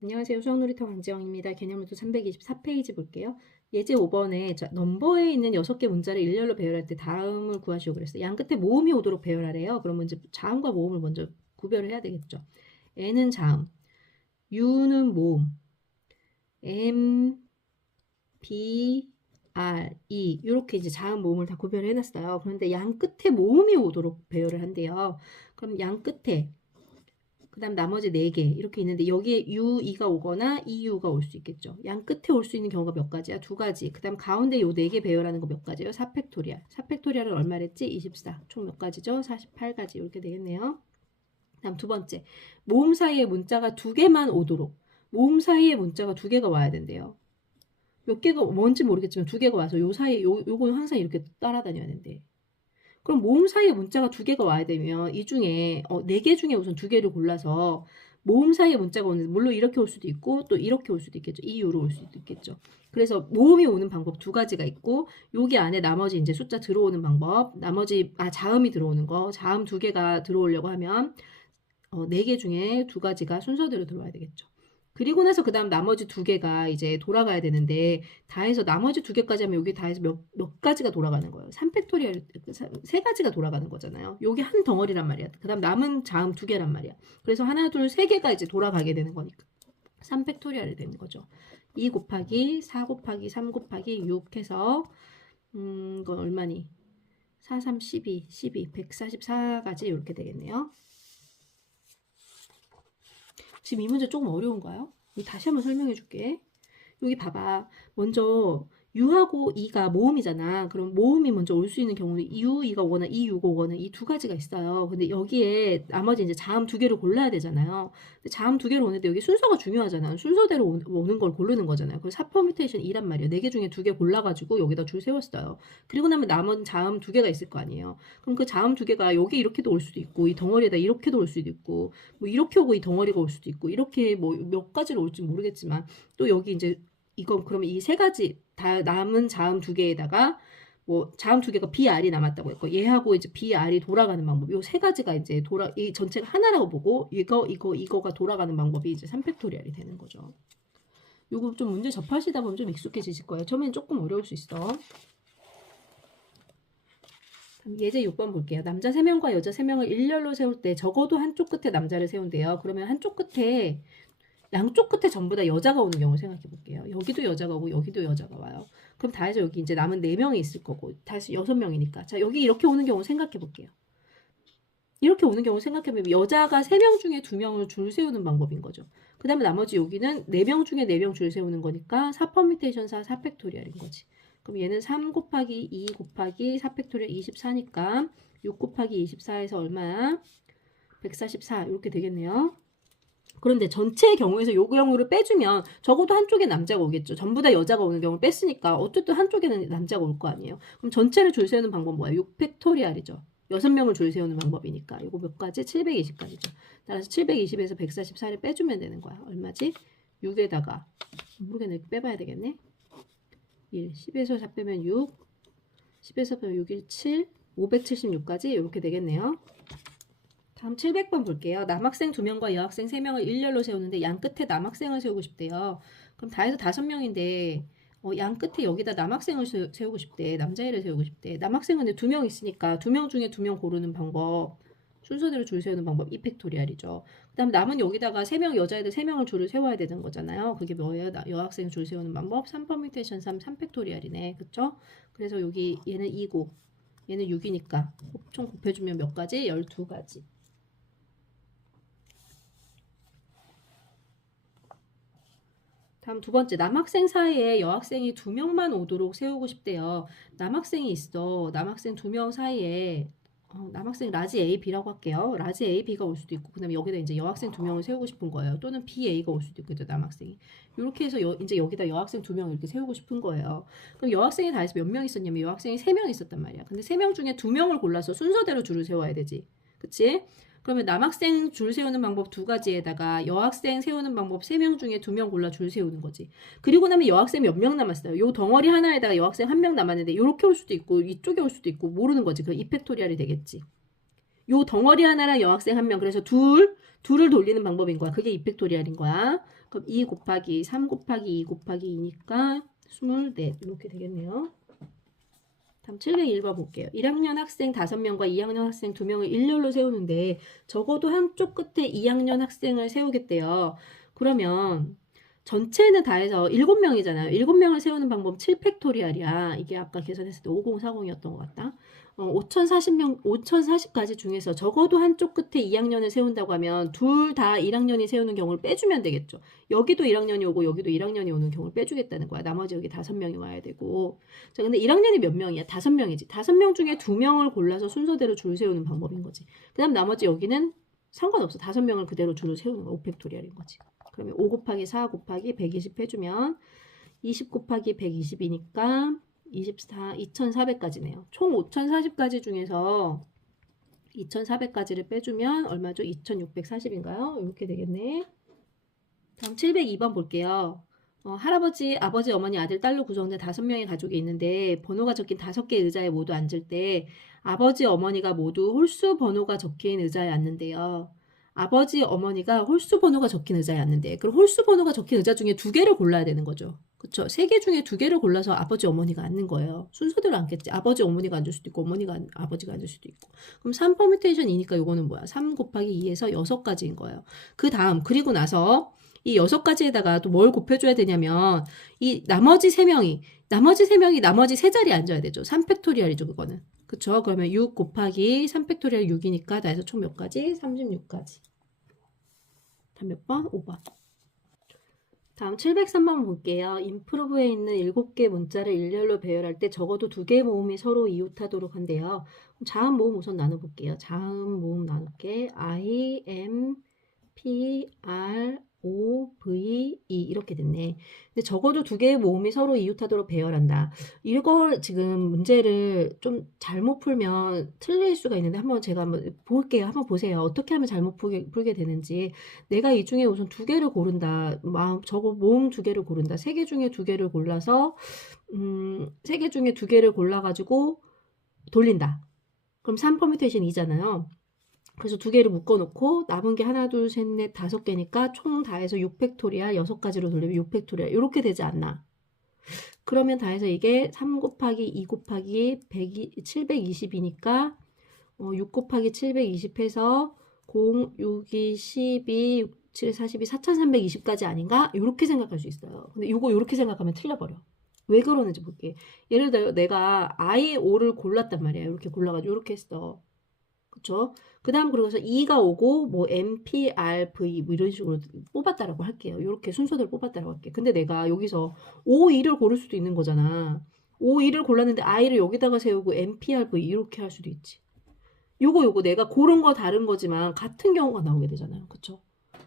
안녕하세요. 수학놀이터 강지영입니다. 개념노트 324페이지 볼게요. 예제 5번에 넘버에 있는 6개 문자를 일렬로 배열할 때 다음을 구하시오 그랬어요. 양 끝에 모음이 오도록 배열하래요. 그러면 이제 자음과 모음을 먼저 구별을 해야 되겠죠. N은 자음, U는 모음, M, B, R, E 이렇게 이제 자음, 모음을 다 구별을 해놨어요. 그런데 양 끝에 모음이 오도록 배열을 한대요. 그럼 양 끝에 그 다음 나머지 4개 이렇게 있는데 여기에 U, E가 오거나 EU가 올 수 있겠죠. 양 끝에 올 수 있는 경우가 몇 가지야? 2가지. 그 다음 가운데 요 4개 배열하는 거 몇 가지예요? 4팩토리얼. 4팩토리얼은 얼마랬지? 24. 총 몇 가지죠? 48가지 이렇게 되겠네요. 그 다음 두 번째. 모음 사이에 문자가 2개만 오도록. 모음 사이에 문자가 2개가 와야 된대요. 몇 개가 뭔지 모르겠지만 2개가 와서 요 사이에 요거는 항상 이렇게 따라다녀야 된대. 그럼 모음 사이에 문자가 2개가 와야 되면 이 중에 4개 중에 우선 2개를 골라서 모음 사이에 문자가 오는데 물론 이렇게 올 수도 있고 또 이렇게 올 수도 있겠죠. 이유로 올 수도 있겠죠. 그래서 모음이 오는 방법 2가지가 있고 여기 안에 나머지 이제 숫자 들어오는 방법 나머지 자음이 들어오는 거 자음 2개가 들어오려고 하면 4개 중에 2가지가 순서대로 들어와야 되겠죠. 그리고 나서 그 다음 나머지 2개가 이제 돌아가야 되는데 다 해서 나머지 2개까지 하면 여기 다 해서 몇 가지가 돌아가는 거예요. 3팩토리얼 3가지가 돌아가는 거잖아요. 여기 한 덩어리란 말이야. 그 다음 남은 자음 2개란 말이야. 그래서 하나 둘 3개가 이제 돌아가게 되는 거니까 3팩토리얼이 되는 거죠. 2 곱하기 4 곱하기 3 곱하기 6 해서 이건 얼마니? 4, 3, 12, 144가지 이렇게 되겠네요. 지금 이 문제 조금 어려운가요? 다시 한번 설명해 줄게. 여기 봐봐. 먼저 U하고 E가 모음이잖아. 그럼 모음이 먼저 올 수 있는 경우는 U, E가 오거나 E, U가 오거나 이 2가지가 있어요. 근데 여기에 나머지 이제 자음 2개를 골라야 되잖아요. 근데 자음 2개를 오는데 여기 순서가 중요하잖아요. 순서대로 오는 걸 고르는 거잖아요. 그래서 4퍼뮤테이션 2란 말이에요. 4개 중에 2개 골라가지고 여기다 줄 세웠어요. 그리고 나면 남은 자음 2개가 있을 거 아니에요. 그럼 그 자음 2개가 여기 이렇게도 올 수도 있고 이 덩어리에다 이렇게도 올 수도 있고 뭐 이렇게 오고 이 덩어리가 올 수도 있고 이렇게 뭐 몇 가지로 올지 모르겠지만 또 여기 이제 이건 그러면 이 3가지 다 남은 자음 2개에다가 뭐 자음 2개가 BR이 남았다고 했고 얘하고 이제 BR이 돌아가는 방법 요 3가지가 이제 이 전체가 하나라고 보고 이거가 돌아가는 방법이 이제 3팩토리얼이 되는 거죠. 요거 좀 문제 접하시다 보면 좀 익숙해지실 거예요. 처음엔 조금 어려울 수 있어. 예제 6번 볼게요. 남자 3명과 여자 3명을 일렬로 세울 때 적어도 한쪽 끝에 남자를 세운대요. 그러면 한쪽 끝에 양쪽 끝에 전부 다 여자가 오는 경우 생각해 볼게요. 여기도 여자가 오고 여기도 여자가 와요. 그럼 다 해서 여기 이제 남은 4명이 있을 거고 다시 6명이니까 자 여기 이렇게 오는 경우 생각해 볼게요. 이렇게 오는 경우 생각해 보면 여자가 3명 중에 2명을 줄 세우는 방법인 거죠. 그 다음에 나머지 여기는 4명 중에 4명 줄 세우는 거니까 4퍼뮤테이션 4 4팩토리얼인 거지. 그럼 얘는 3 곱하기 2 곱하기 4팩토리얼 24니까 6 곱하기 24에서 얼마야? 144 이렇게 되겠네요. 그런데 전체의 경우에서 요 경우를 빼주면 적어도 한쪽에 남자가 오겠죠. 전부 다 여자가 오는 경우를 뺐으니까 어쨌든 한쪽에는 남자가 올 거 아니에요. 그럼 전체를 줄 세우는 방법 뭐예요? 6팩토리얼이죠. 6명을 줄 세우는 방법이니까. 이거 몇 가지? 720가지죠. 따라서 720에서 144를 빼주면 되는 거야. 얼마지? 6에다가 모르겠네. 빼봐야 되겠네. 1, 10에서 4 빼면 6, 10에서 빼면 6, 1, 7, 576까지 이렇게 되겠네요. 다음 700번 볼게요. 남학생 2명과 여학생 3명을 일렬로 세우는데 양 끝에 남학생을 세우고 싶대요. 그럼 다 해서 5명인데 양 끝에 여기다 남학생을 세우고 싶대. 남자애를 세우고 싶대. 남학생은 2명 있으니까 2명 중에 2명 고르는 방법. 순서대로 줄 세우는 방법. 이팩토리얼이죠. 그 다음 남은 여기다가 3명 여자애들 3명을 줄을 세워야 되는 거잖아요. 그게 뭐예요? 여학생 줄 세우는 방법. 3퍼뮤테이션 3 3팩토리얼이네. 그쵸? 그래서 여기 얘는 2고 얘는 6이니까 총 곱해주면 몇 가지? 12가지. 다음 2번째 남학생 사이에 여학생이 2명만 오도록 세우고 싶대요. 남학생이 있어. 남학생 2명 사이에 남학생 라지 A, B라고 할게요. 라지 A, B가 올 수도 있고 그다음에 여기다 이제 여학생 2명을 세우고 싶은 거예요. 또는 B, A가 올 수도 있겠죠. 남학생이. 이렇게 해서 이제 여기다 여학생 2명을 이렇게 세우고 싶은 거예요. 그럼 여학생이 다 해서 몇 명 있었냐면 여학생이 3명 있었단 말이야. 근데 3명 중에 2명을 골라서 순서대로 줄을 세워야 되지. 그치? 그러면 남학생 줄 세우는 방법 2가지에다가 여학생 세우는 방법 3명 중에 2명 골라 줄 세우는 거지. 그리고 나면 여학생 몇 명 남았어요. 요 덩어리 하나에다가 여학생 1명 남았는데 이렇게 올 수도 있고 이쪽에 올 수도 있고 모르는 거지. 그 이팩토리얼이 되겠지. 요 덩어리 하나랑 여학생 1명 그래서 둘을 돌리는 방법인 거야. 그게 이팩토리얼인 거야. 그럼 2 곱하기 3 곱하기 2 곱하기 2니까 24 이렇게 되겠네요. 다음 701번 볼게요. 1학년 학생 5명과 2학년 학생 2명을 일렬로 세우는데 적어도 한쪽 끝에 2학년 학생을 세우겠대요. 그러면 전체는 다 해서 7명이잖아요. 7명을 세우는 방법 7팩토리얼이야. 이게 아까 계산했을 때 5040이었던 것 같다. 5040명, 5040가지 중에서 적어도 한쪽 끝에 2학년을 세운다고 하면 둘 다 1학년이 세우는 경우를 빼주면 되겠죠. 여기도 1학년이 오고 여기도 1학년이 오는 경우를 빼주겠다는 거야. 나머지 여기 5명이 와야 되고. 자, 근데 1학년이 몇 명이야? 5명이지. 5명 중에 2명을 골라서 순서대로 줄 세우는 방법인 거지. 그 다음 나머지 여기는 상관없어. 5명을 그대로 줄을 세우는 거 5팩토리얼인 거지. 그러면 5 곱하기 4 곱하기 120 해주면 20 곱하기 120이니까 24, 2400까지네요. 총 5040가지 중에서 2400가지를 빼주면 얼마죠? 2640인가요? 이렇게 되겠네. 다음 702번 볼게요. 할아버지, 아버지, 어머니, 아들, 딸로 구성된 5명의 가족이 있는데 번호가 적힌 5개의 의자에 모두 앉을 때 아버지, 어머니가 모두 홀수 번호가 적힌 의자에 앉는데요. 아버지, 어머니가 홀수 번호가 적힌 의자에 앉는데 그럼 홀수 번호가 적힌 의자 중에 2개를 골라야 되는 거죠. 그쵸? 3개 중에 2개를 골라서 아버지, 어머니가 앉는 거예요. 순서대로 앉겠지. 아버지, 어머니가 앉을 수도 있고 어머니가 아버지가 앉을 수도 있고. 그럼 3 퍼뮤테이션이니까 요거는 뭐야? 3 곱하기 2에서 6가지인 거예요. 그 다음 그리고 나서 이 6가지에다가 또 뭘 곱해줘야 되냐면 이 나머지 3명이 나머지 3자리에 앉아야 되죠. 3팩토리얼이죠 그거는. 그쵸? 그러면 6 곱하기 3팩토리얼 6이니까 다 해서 총 몇 가지? 36가지. 다음 몇 번? 5번. 다음 703번 볼게요. improve에 있는 7개 문자를 일렬로 배열할 때 적어도 2개의 모음이 서로 이웃하도록 한대요. 자음 모음 우선 나눠볼게요. 자음 모음 나눌게. I, M, P, R, O, V, E 이렇게 됐네. 근데 적어도 2개의 모음이 서로 이웃하도록 배열한다. 이걸 지금 문제를 좀 잘못 풀면 틀릴 수가 있는데 한번 제가 한번 볼게요. 한번 보세요. 어떻게 하면 잘못 풀게 되는지. 내가 이 중에 우선 2개를 고른다. 적어 모음 2개를 고른다. 3개 중에 2개를 골라서 3개 중에 2개를 골라가지고 돌린다. 그럼 3 퍼뮤테이션이잖아요. 그래서 2개를 묶어놓고 남은 게 하나, 둘, 셋, 넷, 5개니까 총 다 해서 6팩토리얼 6가지로 돌리면 6팩토리얼 이렇게 되지 않나? 그러면 다 해서 이게 3 곱하기 2 곱하기 720이니까 6 곱하기 720 해서 0, 6, 2, 12, 6, 7, 42, 4320까지 아닌가? 이렇게 생각할 수 있어요. 근데 이거 이렇게 생각하면 틀려버려. 왜 그러는지 볼게. 예를 들어 내가 I, O를 골랐단 말이야. 이렇게 골라가지고 이렇게 했어. 그쵸? 그 다음 그러고서 2가 오고 뭐 M, P, R, V 뭐 이런 식으로 뽑았다라고 할게요. 이렇게 순서대로 뽑았다라고 할게요. 근데 내가 여기서 O, 2를 고를 수도 있는 거잖아. O, 2를 골랐는데 I를 여기다가 세우고 M, P, R, V 이렇게 할 수도 있지. 요거 내가 고른 거 다른 거지만 같은 경우가 나오게 되잖아요. 그쵸?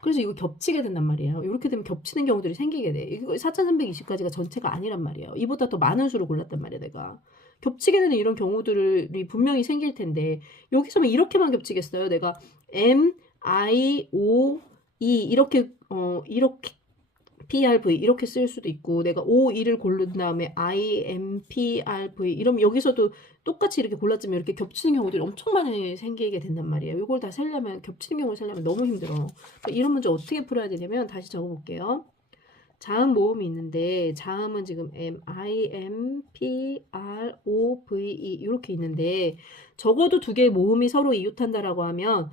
그래서 이거 겹치게 된단 말이에요. 이렇게 되면 겹치는 경우들이 생기게 돼. 이거 4320까지가 전체가 아니란 말이에요. 이보다 더 많은 수를 골랐단 말이야, 내가. 겹치게 되는 이런 경우들이 분명히 생길 텐데 여기서만 이렇게만 겹치겠어요. 내가 M, I, O, E 이렇게 PRV 이렇게 쓸 수도 있고 내가 O, E를 고른 다음에 I, M, PRV 이러면 여기서도 똑같이 이렇게 골랐지만 이렇게 겹치는 경우들이 엄청 많이 생기게 된단 말이에요. 이걸 다 세려면 겹치는 경우를 세려면 너무 힘들어. 그러니까 이런 문제 어떻게 풀어야 되냐면 다시 적어볼게요. 자음 모음이 있는데 자음은 지금 M, I, M, P, R, O, V, E 이렇게 있는데 적어도 2개의 모음이 서로 이웃한다라고 하면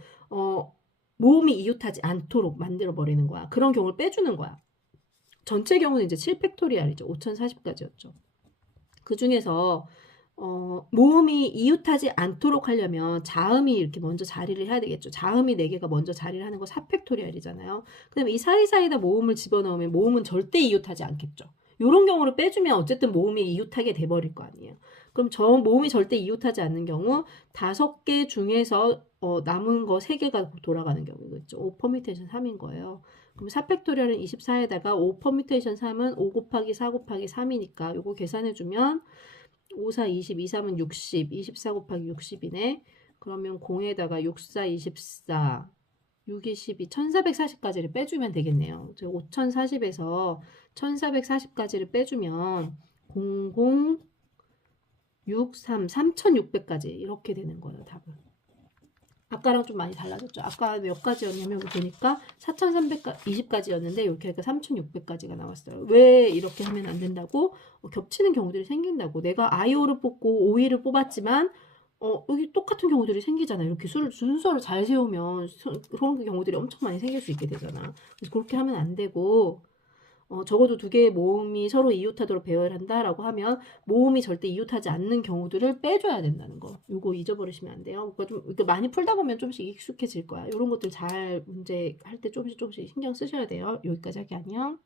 모음이 이웃하지 않도록 만들어 버리는 거야. 그런 경우를 빼주는 거야. 전체 경우는 이제 7팩토리얼이죠. 5040까지였죠. 그 중에서 모음이 이웃하지 않도록 하려면 자음이 이렇게 먼저 자리를 해야 되겠죠. 자음이 4개가 먼저 자리를 하는 거 4팩토리얼이잖아요. 그 다음에 이 사이사이에다 모음을 집어넣으면 모음은 절대 이웃하지 않겠죠. 이런 경우를 빼주면 어쨌든 모음이 이웃하게 돼버릴 거 아니에요. 그럼 저 모음이 절대 이웃하지 않는 경우 5개 중에서 남은 거 3개가 돌아가는 경우겠죠. 5 퍼뮤테이션 3인 거예요. 그럼 4팩토리얼은 24에다가 5 퍼뮤테이션 3은 5 곱하기 4 곱하기 3이니까 요거 계산해주면 5, 4, 20, 2, 3은 60, 24 곱하기 60이네. 그러면 0에다가 6, 4, 24, 6, 2, 12, 1440까지를 빼주면 되겠네요. 5040에서 1440까지를 빼주면 00, 6, 3, 3600까지 이렇게 되는 거예요, 답은. 아까랑 좀 많이 달라졌죠. 아까 몇 가지였냐면 보니까 4,320가지였는데 이렇게 하니까 3,600가지가 나왔어요. 왜 이렇게 하면 안 된다고? 겹치는 경우들이 생긴다고. 내가 아이오를 뽑고 오이를 뽑았지만 여기 똑같은 경우들이 생기잖아요. 이렇게 순서를 잘 세우면 그런 경우들이 엄청 많이 생길 수 있게 되잖아. 그래서 그렇게 하면 안 되고 적어도 두 개의 모음이 서로 이웃하도록 배열한다라고 하면 모음이 절대 이웃하지 않는 경우들을 빼줘야 된다는 거. 이거 잊어버리시면 안 돼요. 그러니까 좀 이렇게 많이 풀다 보면 좀씩 익숙해질 거야. 이런 것들 잘 문제 할 때 조금씩 신경 쓰셔야 돼요. 여기까지 할게 안녕.